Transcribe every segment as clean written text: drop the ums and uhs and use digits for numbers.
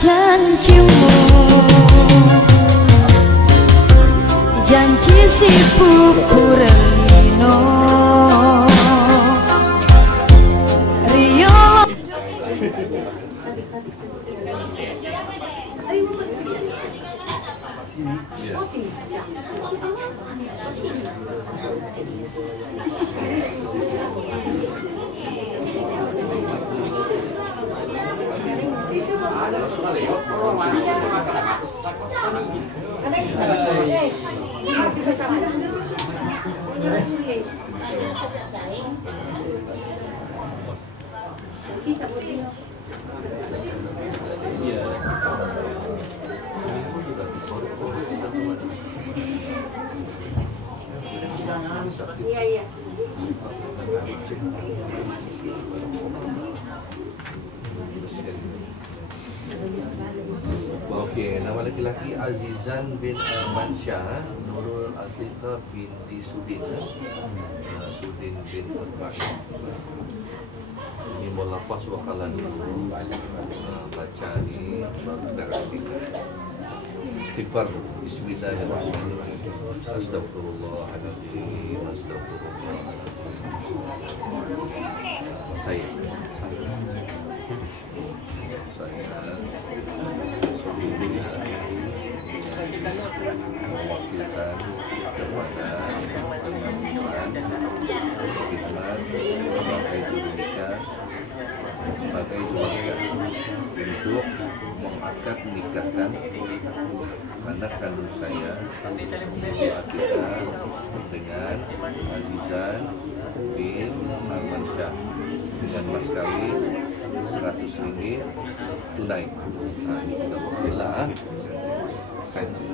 janjimu, janji si Pupurlino Rio. Iya. Okey, nama lelaki Azizan bin Ahmad Shah, Nurul Atiqah binti Sudin, Sudin bin Ibrahim. Ini mulafaz wakalan dulu, baca ni istighfar. Bismillahirrahmanirrahim. Astagfirullahaladzim. Astagfirullahaladzim. Saya mewakilkan kepada sebagai jurunikah untuk mengakad menikahkan anak kandung saya Nurul Atiqah dengan Azizan bin Ahmad Shah dengan mas kawin RM100 tunai. Nah, ini sudah berkelah sensi.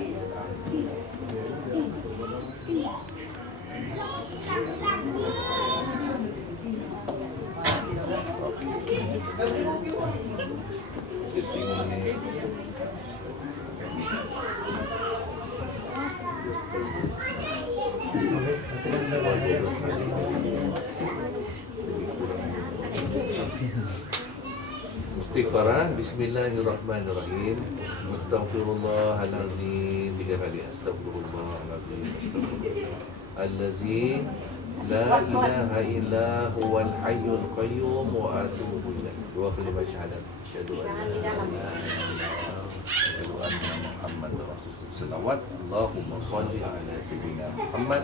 Istighfaran. Bismillahirrahmanirrahim. Astaghfirullahalazim. 3 kali. Astaghfirullahalazim. Allazi la ilaha illa huwal hayyul qayyum wa atubu ilaih. 2 kalimat syahadat. Asyhadu an la ilaha illallah asyhadu anna Muhammadar Rasulullah. Selawat. Allahumma shalli ala sayyidina Muhammad.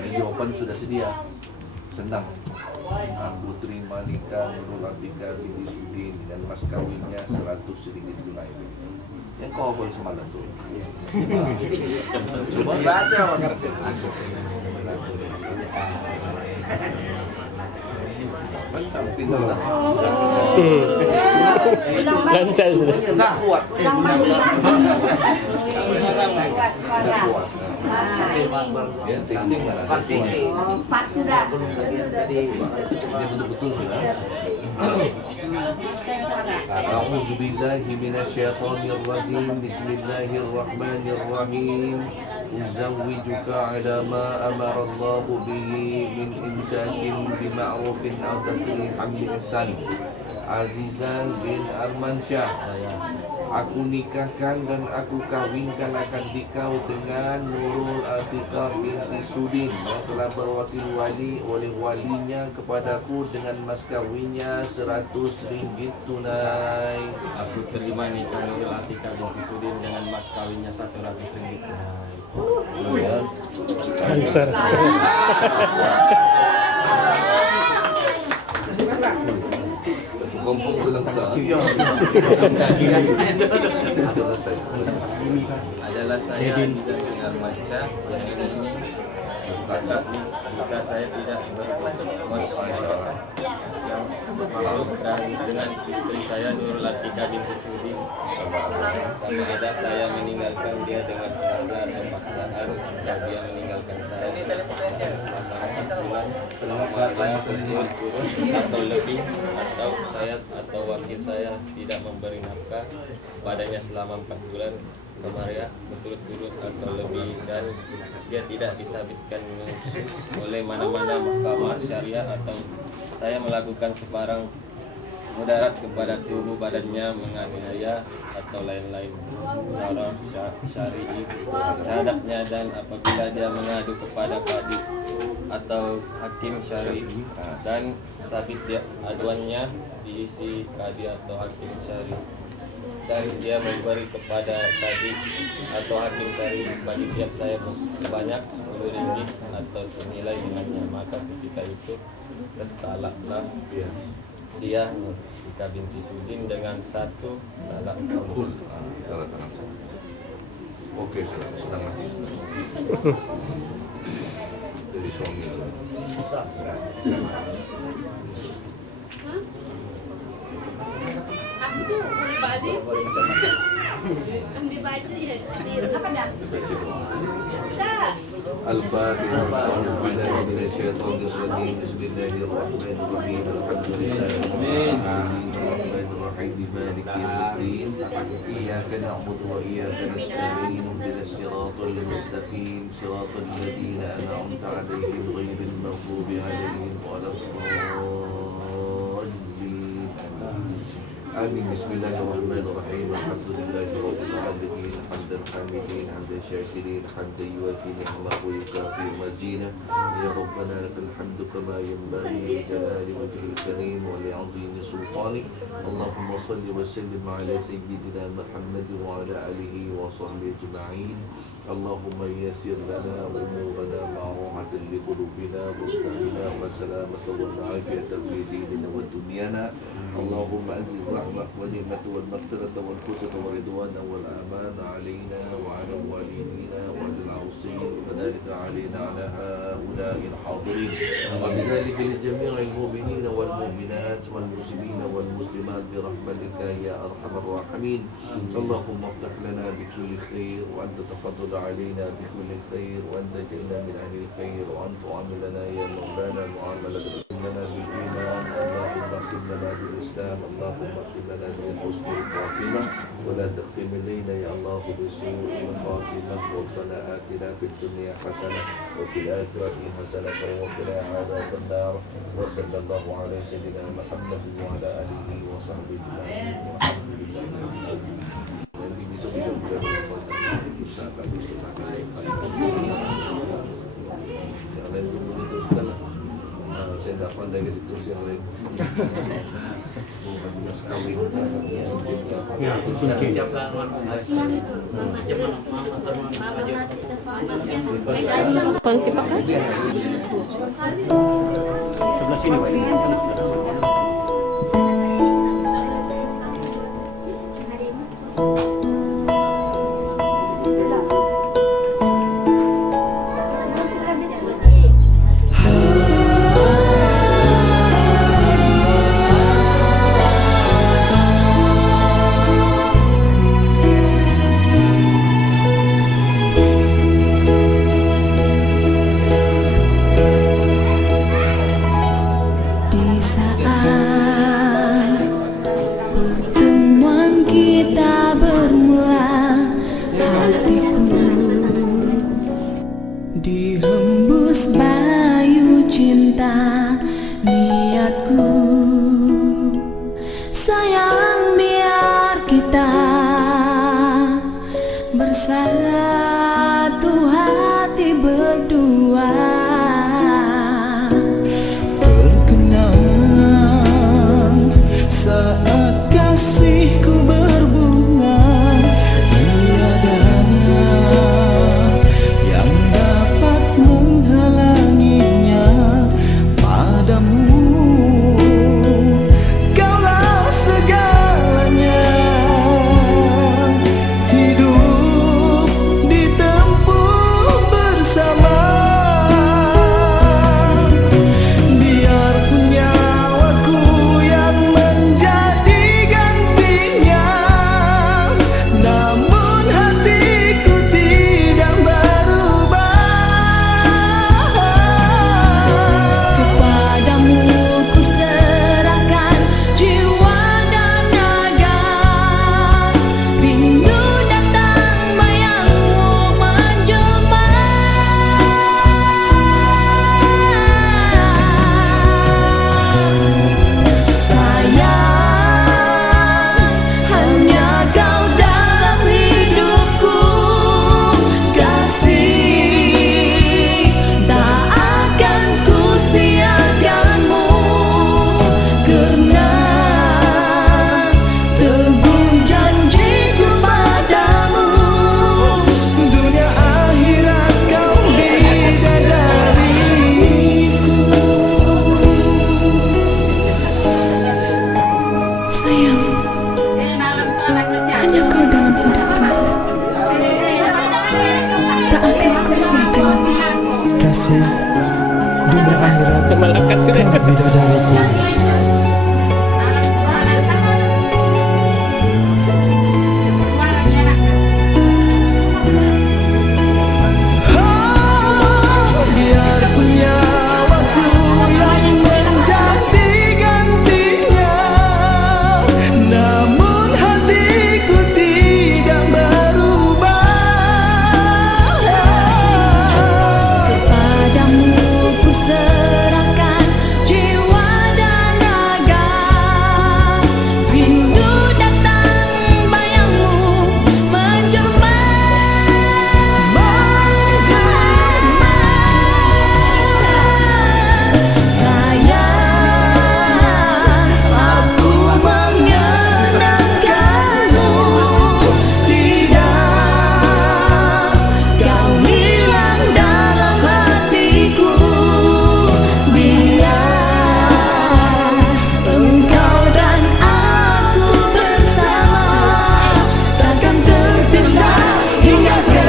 Ini jawapan sudah sedia. Senang. Aku terima nikah Nurul Atiqah binti Sudin dengan mas kawinnya RM100 tunai. Yang kau boleh semalam tu. Coba baca mengerti. Macam pintu lah. Lancar sudah. Tak kuat. Tak kuat. Ya, testing mana? Testing. Pas sudah. Ini betul-betul sudah. A'udzubillahi minasyaitonirrajim. Bismillahirrahmanirrahim. Uzawwijuka ala ma amarallahu bihi min imsakin bima'rufin aw tasriham bi ihsan. Azizan bin Ahmad Shah, aku nikahkan dan aku kawinkan akan dikau dengan Nurul Atiqah binti Sudin yang telah berwakil wali oleh walinya kepadaku dengan mas kawinnya RM100 tunai. Aku terima nikah Nurul Atiqah binti Sudin dengan mas kawinnya RM100 tunai. Lancar. Kompong tu langsung. Adalah saya Azizan bin Ahmad Shah yang ini kakak nikah saya tidak bermasalah dan dengan istri saya Nurul Atiqah binti Sudin sama ada saya meninggalkan dia dengan sengaja atau paksaan dan dia meninggalkan saya dengan paksaan selama 4 bulan selama dia berturut-turut atau lebih atau saya atau wakil saya tidak memberi nafkah padanya selama 4 bulan kemarin berturut-turut atau lebih dan dia tidak disabitkan oleh mana-mana mahkamah syariah atau saya melakukan sebarang mudarat kepada tubuh badannya, menganiaya atau lain-lain cara syar'i terhadapnya, dan apabila dia mengadu kepada kadi atau hakim syar'i dan sabit dia aduannya diisi kadi atau hakim syar'i dan dia memberi kepada kadi atau hakim syar'i bagi pihak saya sebanyak 10 ringgit atau senilai dengannya, maka ketika itu tertalaklah dia Ika binti Sudin dengan satu talak kabul. Oke, senang hati. Jadi suami. Aku tuh balik. Ambil baju ya. Apa dah? الفاتحة. أعوذ بالله من الشيطان الرجيم. بسم الله الرحمن الرحيم. الحمد لله رب العالمين الرحمن الرحيم مالك يوم الدين. إياك نعبد وإياك نستعين. اهدنا الصراط المستقيم صراط الذين أنعمت عليهم غير المغضوب عليهم ولا الضالين. آمين. بسم الله الرحمن الرحيم. الحمد لله رب العالمين حمدا حامدين حمدا شاكرين حمدا يوافي نعمه ويكافئ مزيدا. يا ربنا لك الحمد كما ينبغي لجلال وجهك الكريم ولعظيم سلطانك. اللهم صل وسلم على سيدنا محمد وعلى آله وصحبه أجمعين. اللهم يسر لنا أمورنا مع راحة لقلوبنا وابتغنا والسلامة والعافية في ديننا ودنيانا. اللهم أنزل الرحمة والنعمة والمغفرة والفوزة والرضوان والأمان علينا وعلى والدينا وعلى العروسين وذلك علينا على هؤلاء الحاضرين وبذلك لجميع المؤمنين والمؤمنات والمسلمين والمسلمات برحمتك يا أرحم الراحمين. اللهم افتح لنا بكل خير وأن تتفضل علينا بكل خير وأن تجعلنا من أهل الخير وأن تعاملنا يا مولانا معاملة لنا بالإيمان. اللهم اختم لنا بالإسلام. اللهم اختم لنا بالحسن الخاتمة ولا تختم إلينا يا الله بسوء الخاتمة. ربنا آتنا في الدنيا حسنة وفي الآخرة حسنة وقنا عذاب النار. وصلى الله على سيدنا محمد وعلى آله وصحبه أجمعين والحمد لله رب العالمين. Nanti bisa yang lain dulu diteruskanlah. Saya tidak pandai ke situ yang lain. Bukan mas kawin, Ya, cincin. Siapkan Polisi pakai? Sebelah sini, Pak. Di saat bidadariku. Biar punya waktu yang menjadi gantinya, namun hatiku tidak berubah. Kepadamu ku serahkan jiwa dan raga. Rindu datang bayangmu menjelma. Sayang, aku mengenangkanmu. Tidak, kau hilang dalam hatiku. Biar engkau dan aku bersama, takkan terpisah hingga ke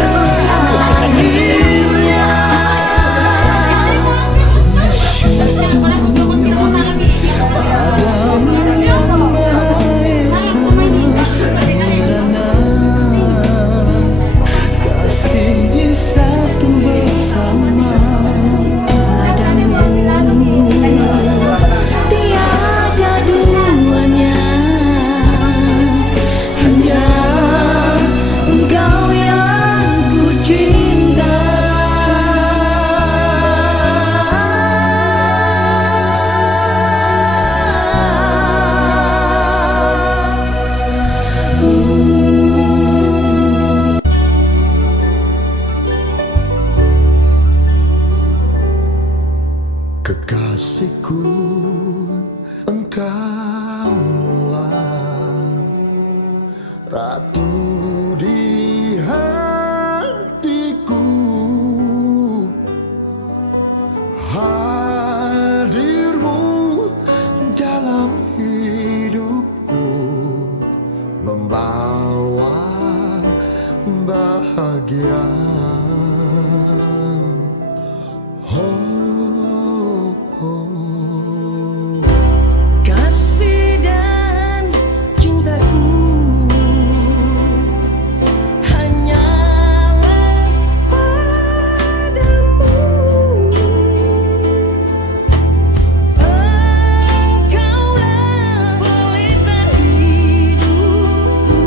akhirnya. Padamu yang Maha Esa, karena kasih di satu bersama. Padamu tiada duanya, hanya engkau yang ku cinta. Kekasihku, engkaulah ratu di hatiku. Hadirmu dalam hidupku membawa bahagia. Kasih dan cintaku hanyalah padamu. Engkaulah pelita hidupku,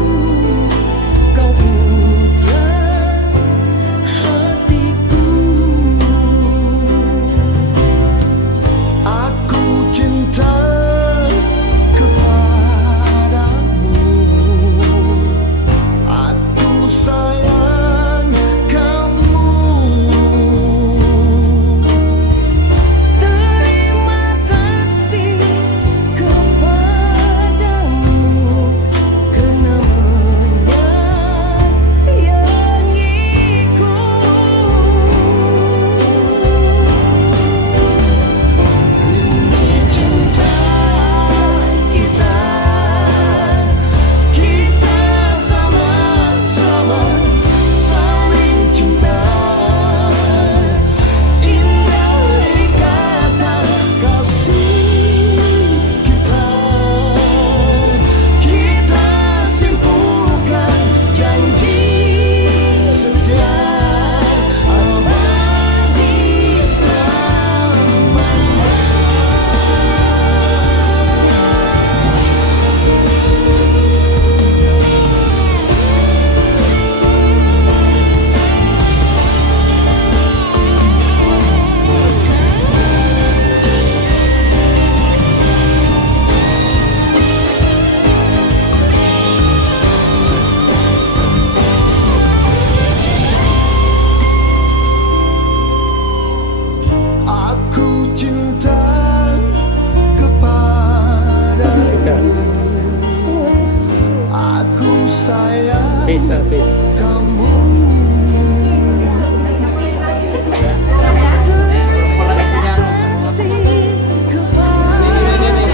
kau putra hatiku. Aku cinta kepadamu, aku sayang kamu. Terima kasih kepadamu karena menyayangiku. Ini cinta kita, kita sama-sama saling cinta. Indah ikatan kasih kita, kita simpulkan janji setia abadi selamanya. Aku cinta kepadamu, aku sayang kamu. Terima kasih kepadamu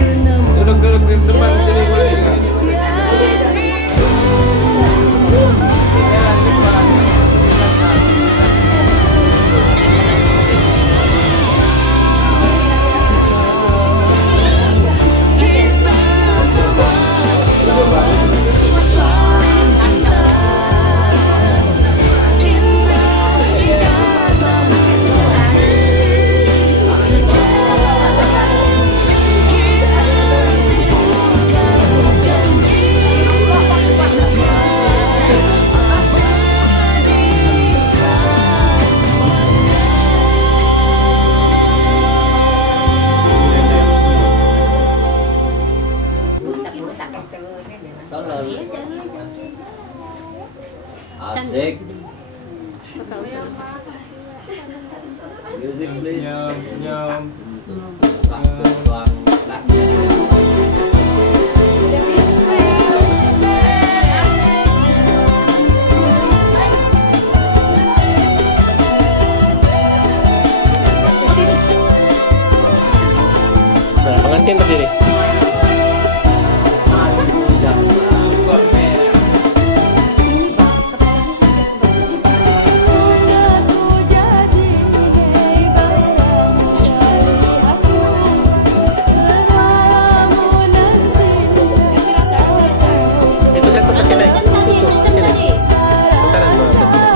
karena menyayangiku. Pengantin berdiri. Itu saya ke sini. Tutup sini. Putaran mau ke sini.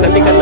Nanti kan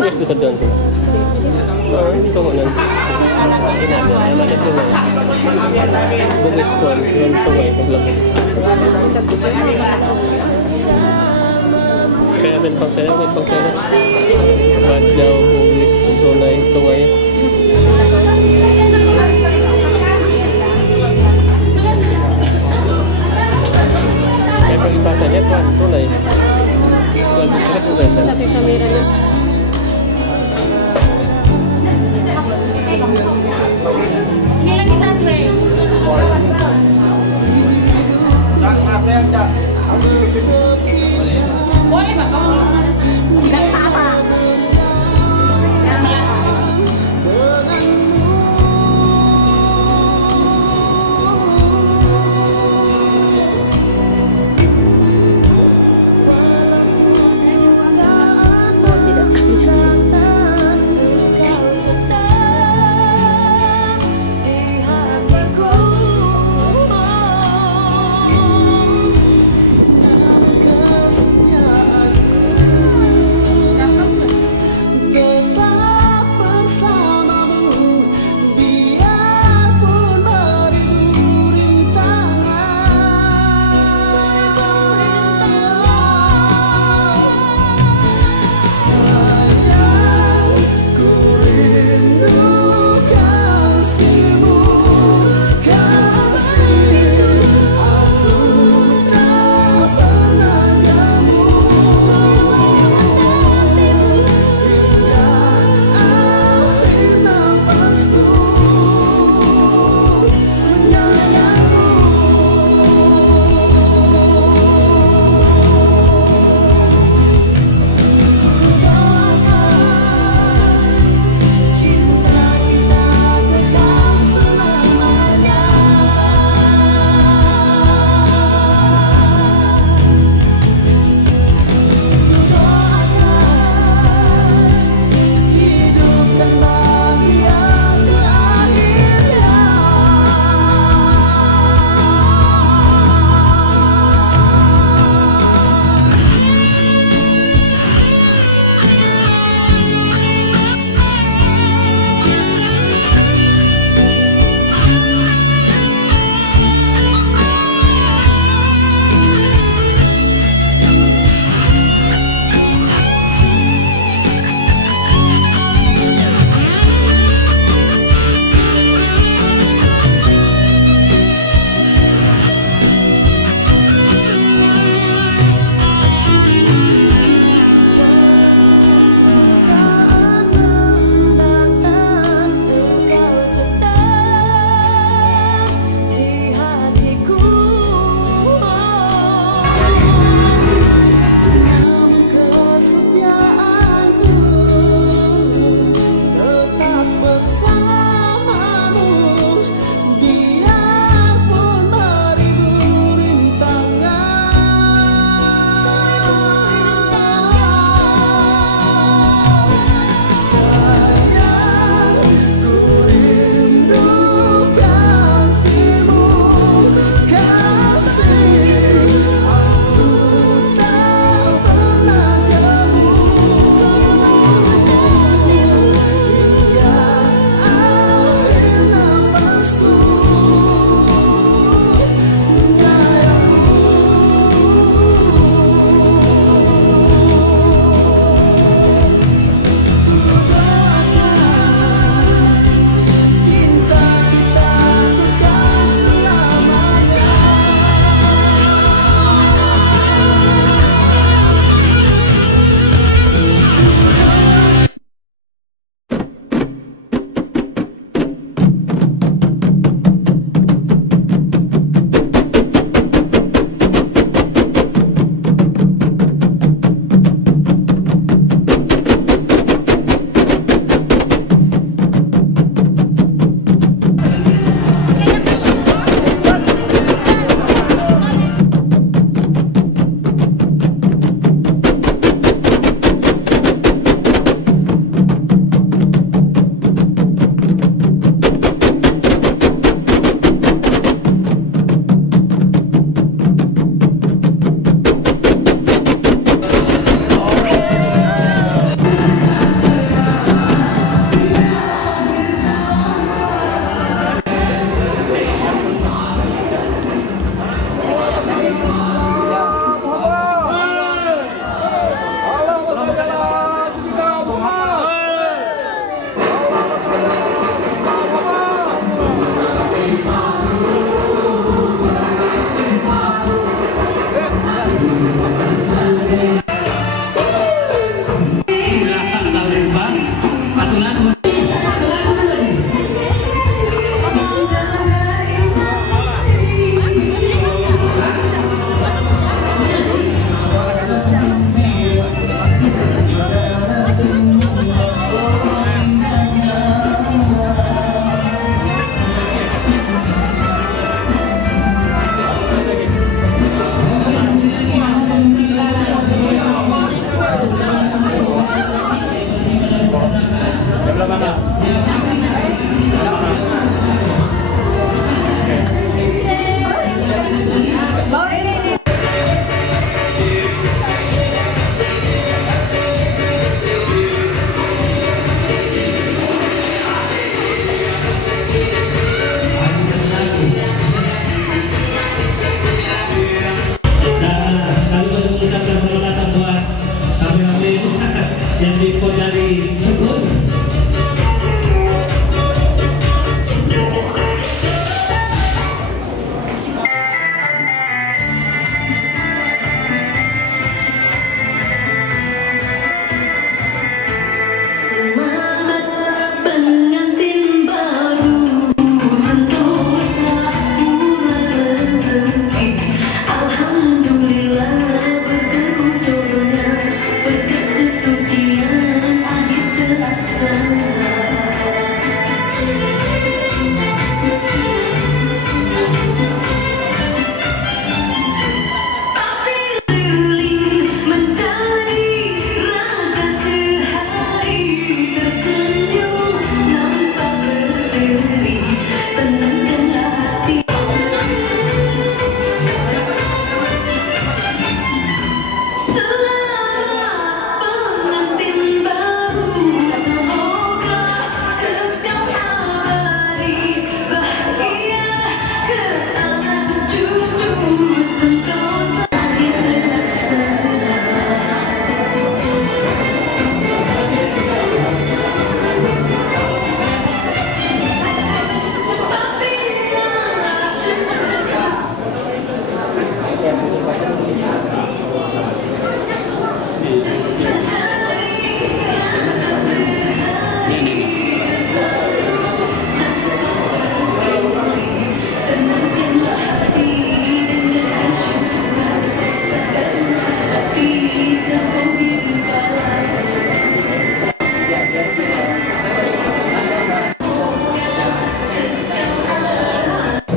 Yes, bisa doon sila. Oh, dito ko lang. Ini ada tunay. Bugis ko, yung tunay, paglaki. Kaya may pang saya. Badyaw, bugis, tunay. Kaya pag-ibatan niya, tunay. Tapi kameranya. Ini lagi satu ya. Boleh Pak, kamu di sana. Enggak apa-apa.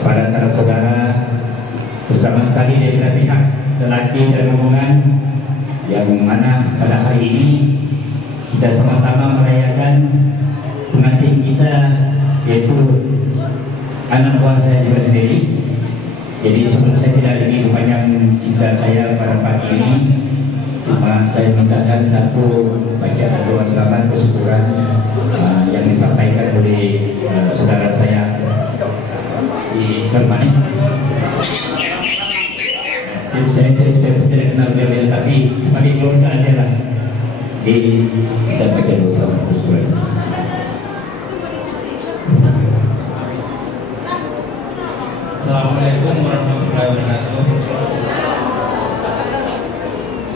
Kepada saudara-saudara, terutama sekali dari pihak lelaki dan hubungan yang mana pada hari ini kita sama-sama merayakan pengantin kita, yaitu anak buah saya juga sendiri. Jadi sebelum saya tidak lagi memanjang cinta saya pada pagi ini, cuma saya mintakan satu bacaan doa selamat kesyukuran yang disampaikan oleh saudara saya di Jerman. Saya tidak kenal beliau, tapi sebagai keluarga saya lah. Jadi kita baca doa selamat kesyukuran. Assalamualaikum warahmatullahi wabarakatuh.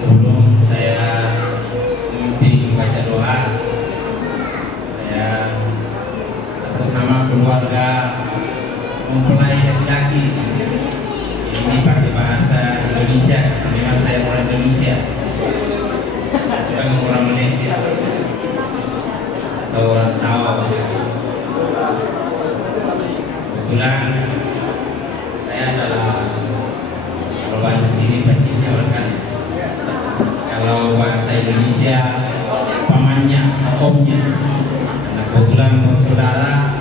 Sebelum saya memimpin baca doa, saya atas nama keluarga mempelai laki-laki ini pakai bahasa Indonesia, memang saya orang Indonesia, bukan orang Malaysia atau orang Tawa. Kebetulan saya adalah, kalau bahasa sini pacinya kan, kalau bahasa Indonesia pamannya atau omnya. Nah, kebetulan saudara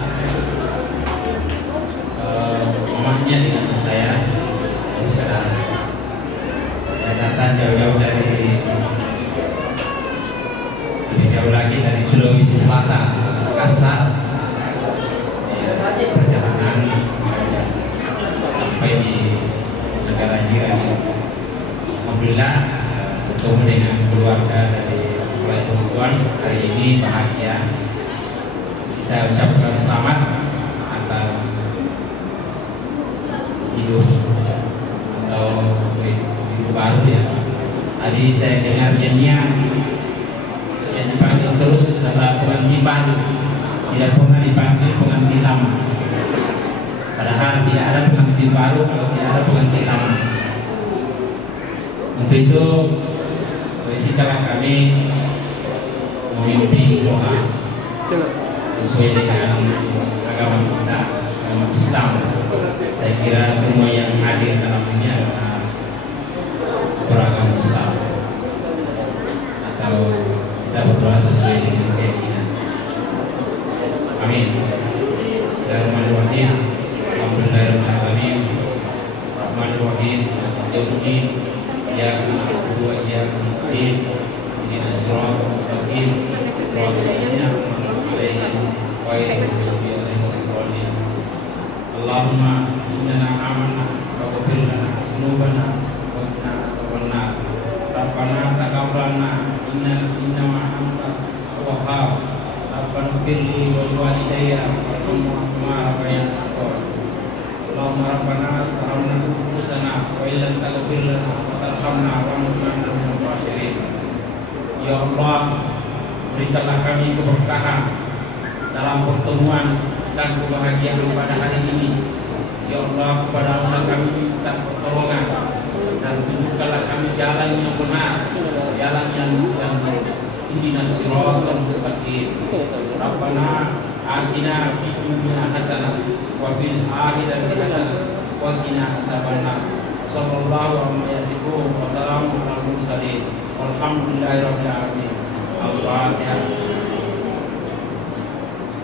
mamanya dengan saya saudara. Saya datang jauh-jauh dari lebih jauh lagi dari Sulawesi Selatan, Makassar. Perjalanan sampai di negara jiran. Alhamdulillah bertemu dengan keluarga dari mempelai perempuan. Hari ini bahagia. Saya ucapkan selamat atas hidup atau hidup baru ya. Tadi saya dengar nyanyian yang dipanggil terus adalah pengantin baru, tidak pernah dipanggil pengantin lama. Padahal tidak ada pengantin baru kalau tidak ada pengantin lama. Untuk itu izinkanlah kami memimpin doa sesuai dengan agama kita, agama Islam. Saya kira semua yang hadir dalam ini adalah beragama Islam, atau kita berdoa sesuai dengan keyakinan. Amin. Bismillahirrahmanirrahim. Alhamdulillahirrahmanirrahim. Rahmanirrahim. Yauddin. Ya na'budu wa iyyaka nasta'in. Ihdinas siratal mustaqim. Siratal ladzina an'amta 'alaihim ghairil maghdubi 'alaihim waladdallin. Allahumma innana amanna waghfir lana dzunubana wa qina adzabannar. Rabbana taqabbal minna innaka antal wahhab. Rabbana ighfir li wa liwalidayya warhamhuma kama rabbayani shaghira. Allahumma rabbana zalamna anfusana wa illam taghfir lana wa tarhamna lanakunanna minal khasirin. Ya Allah, berikanlah kami keberkahan dalam pertemuan dan kebahagiaan pada hari ini. Ya Allah, kepada kami minta pertolongan dan tunjukkanlah kami jalan yang benar, jalan yang ihdinas siratal mustaqim. Rabbana atina fid dunya hasanah wa fil akhirati hasanah wa qina adzabannar. Sallallahu alaihi wasallam wa salamun alal mursalin walhamdulillahi rabbil alamin. Al-Fatihah.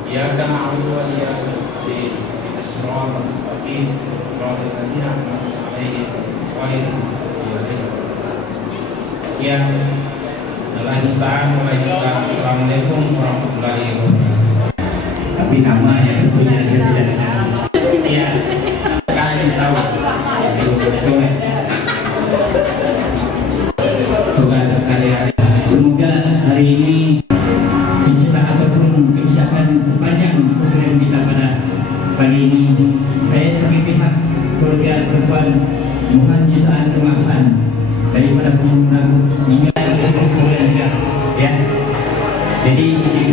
Iyyaka na'budu wa iyyaka nasta'in. Ihdinas mustaqim. Shiratal ladzina an'amta 'alaihim ghairil maghdubi 'alaihim. Ya, Allah musta'an wa Assalamualaikum warahmatullahi wabarakatuh. Tapi nama yang sebetulnya saya tidak dengar. Iya, kalian tahu. Tugas hari-hari. Semoga hari ini cita-cita ataupun kebijakan sepanjang program kita pada kali ini, saya sebagai pihak keluarga perempuan mohon jutaan kemaafan daripada pengguna hingga program juga, ya. Jadi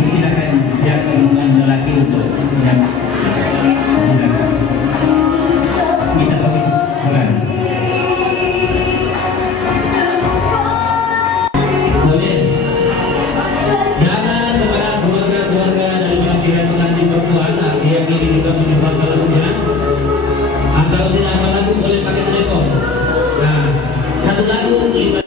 silakan pihak rombongan lelaki untuk yang silakan kita bagi peran. Jangan kepada keluarga-keluarga daripada pihak pengantin bertuan yang ingin juga menyumbangkan lagunya atau tidak apa lagu boleh pakai telepon. Nah, satu lagu 5.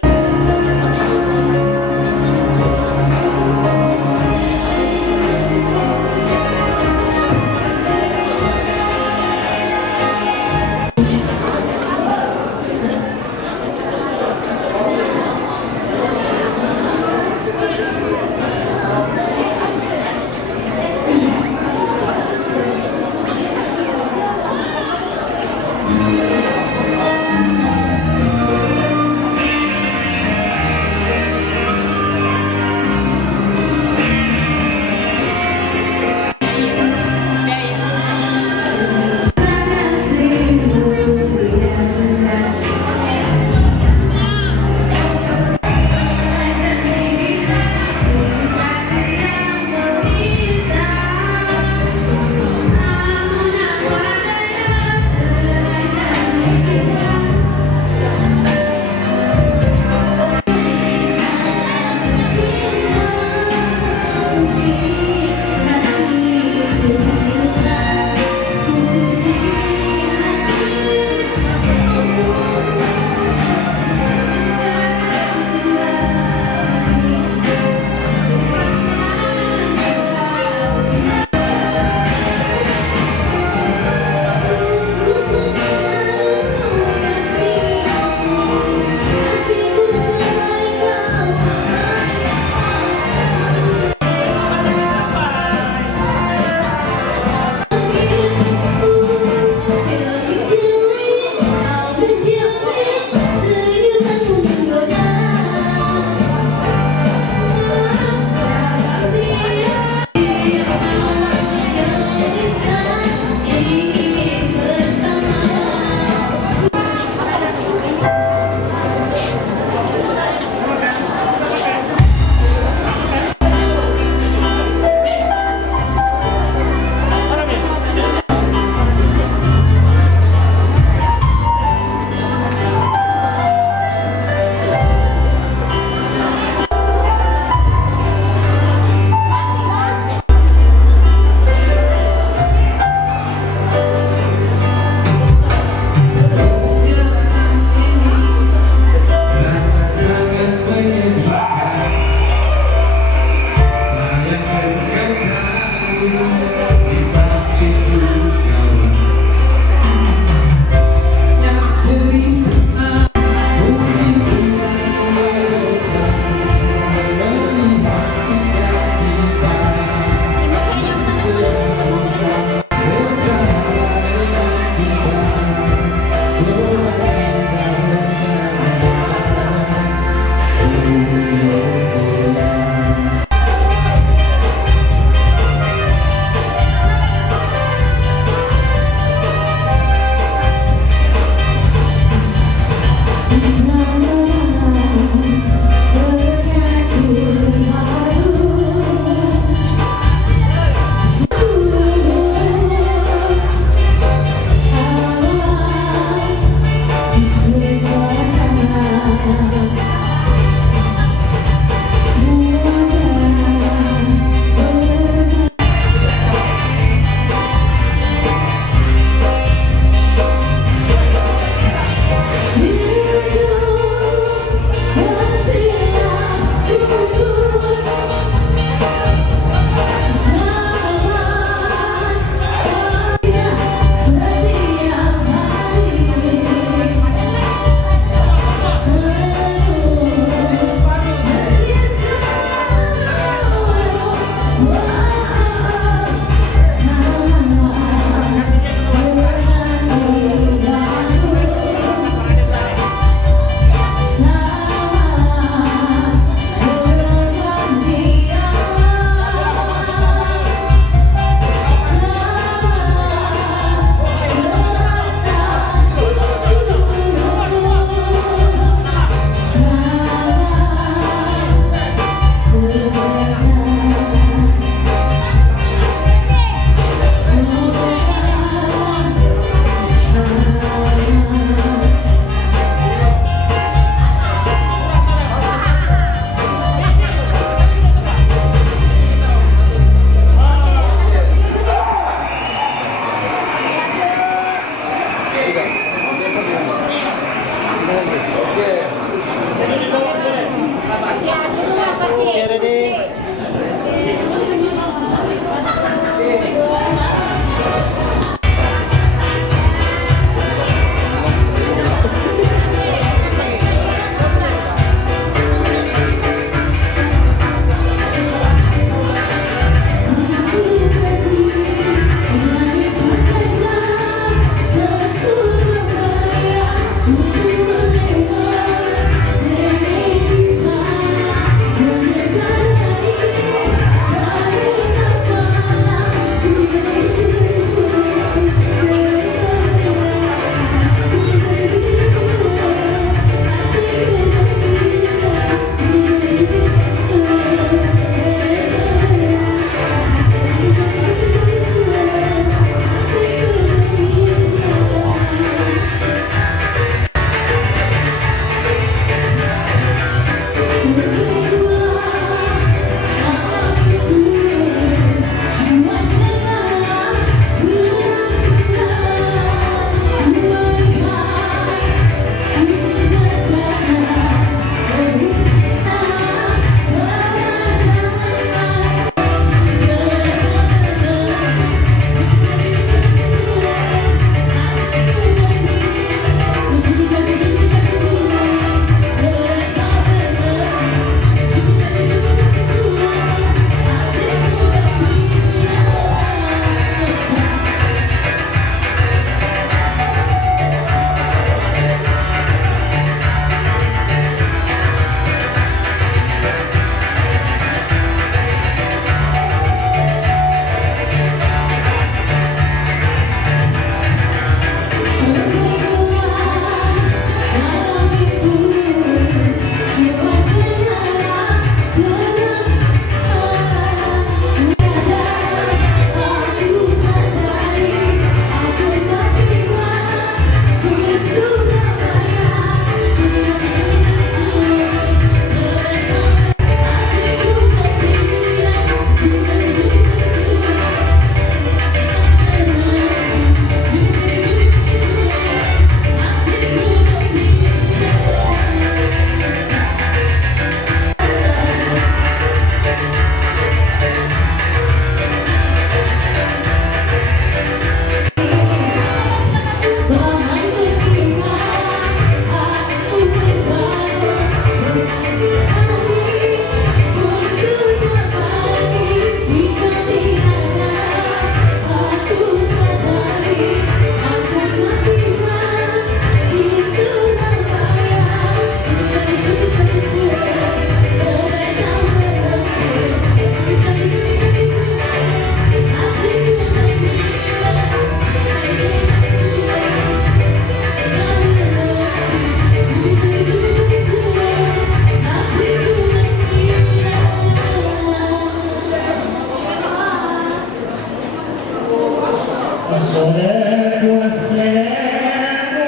الصلاة والسلام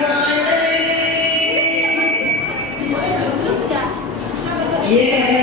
عليك يا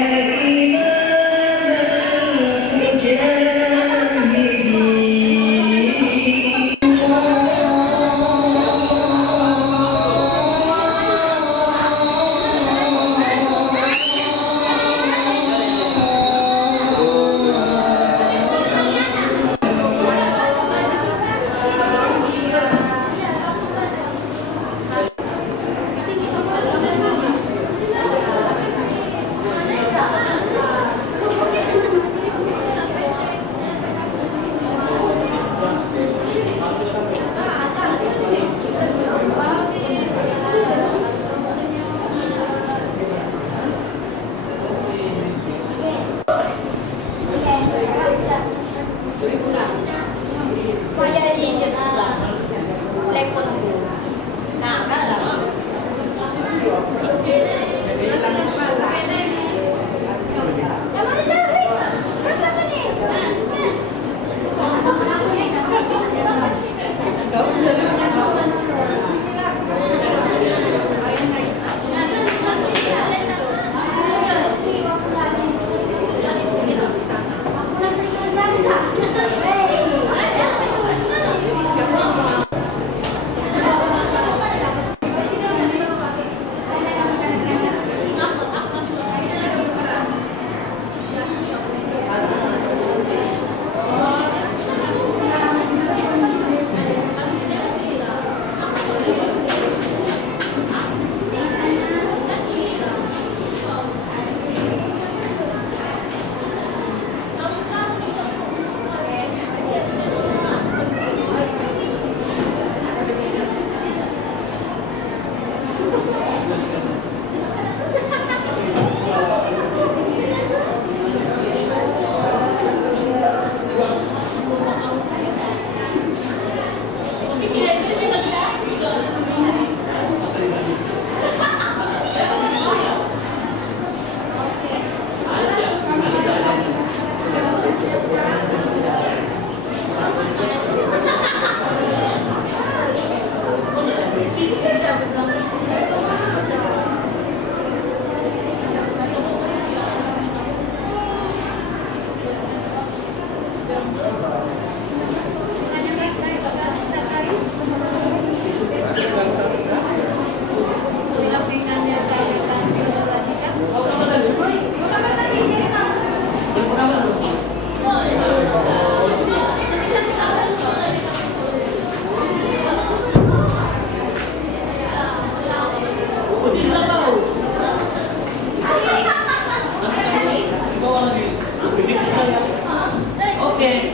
Oke.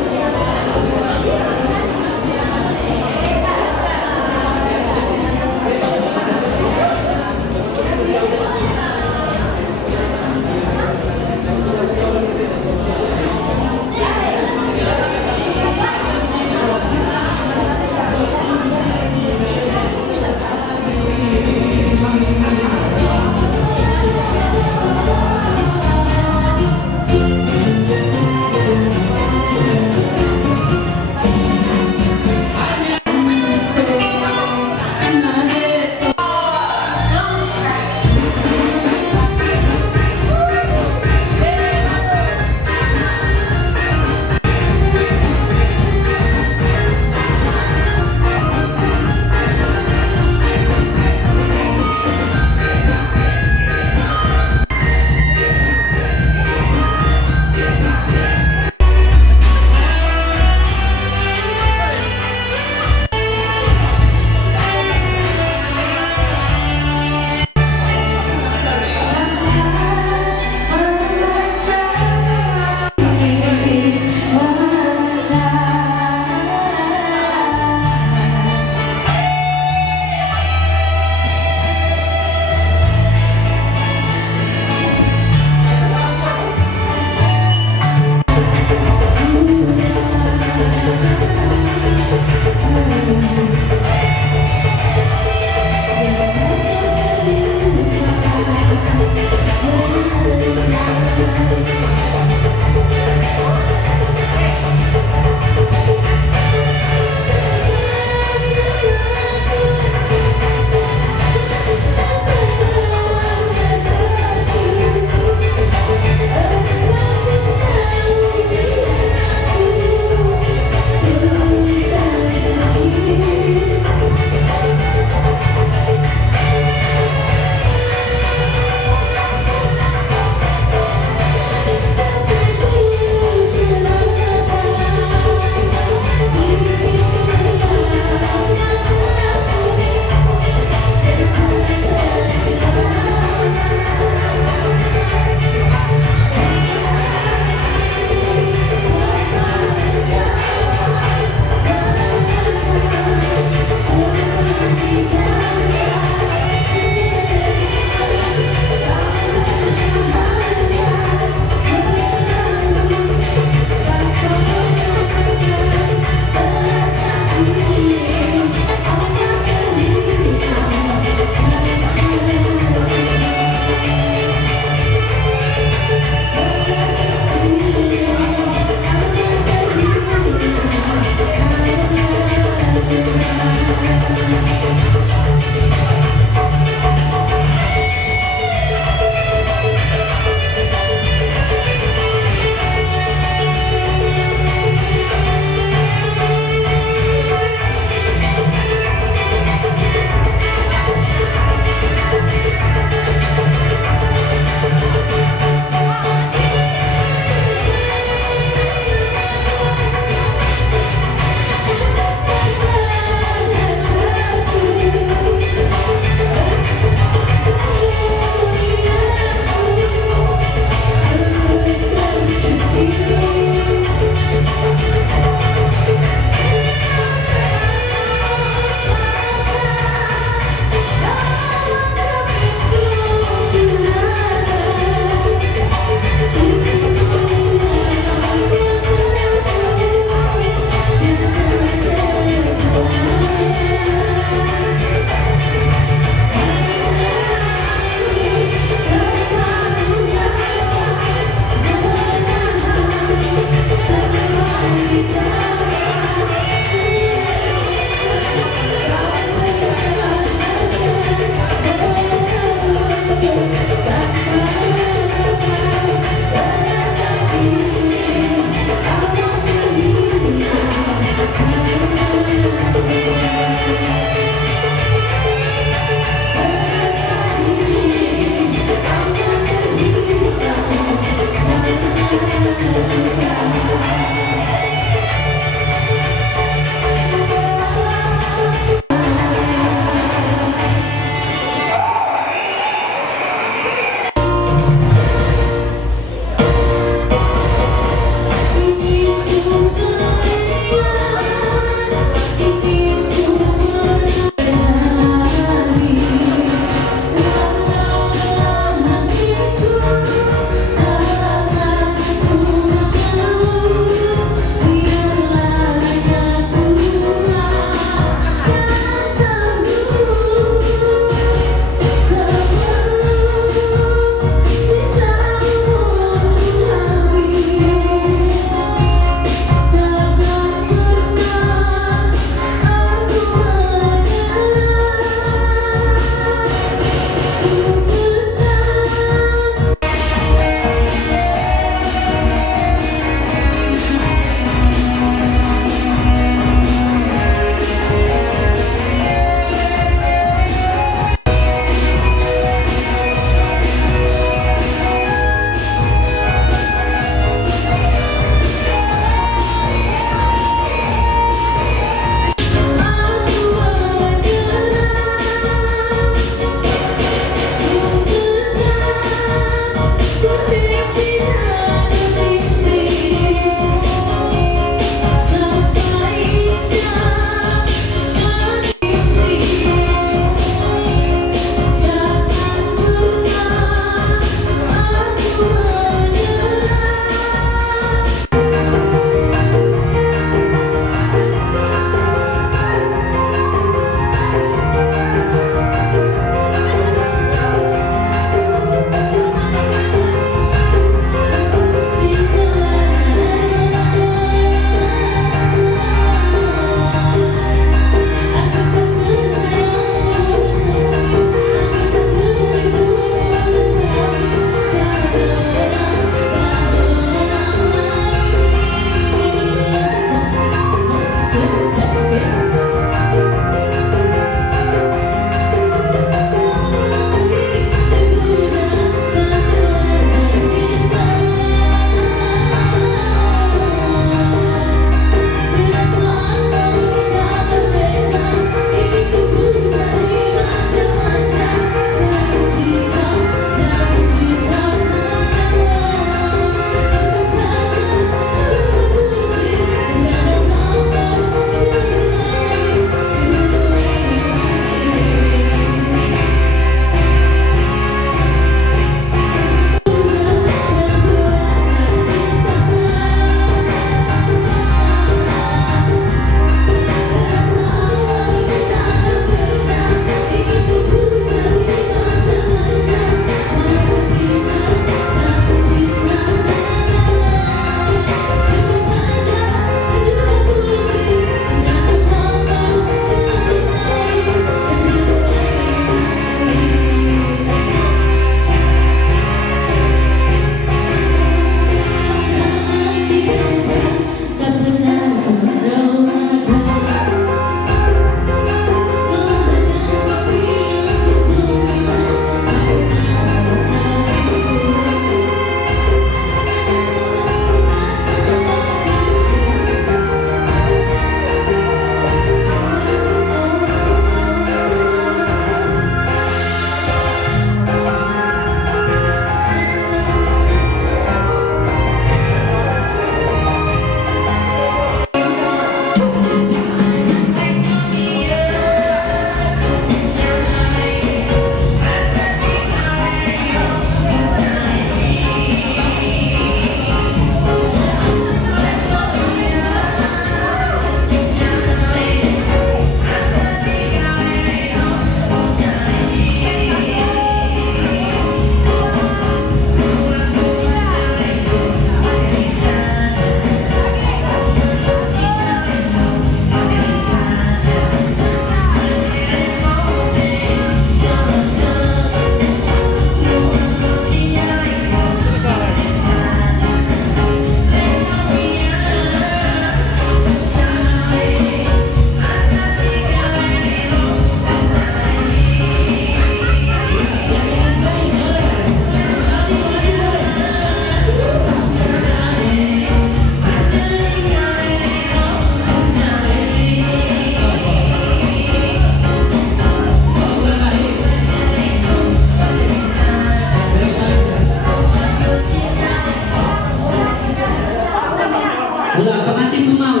hatimu mau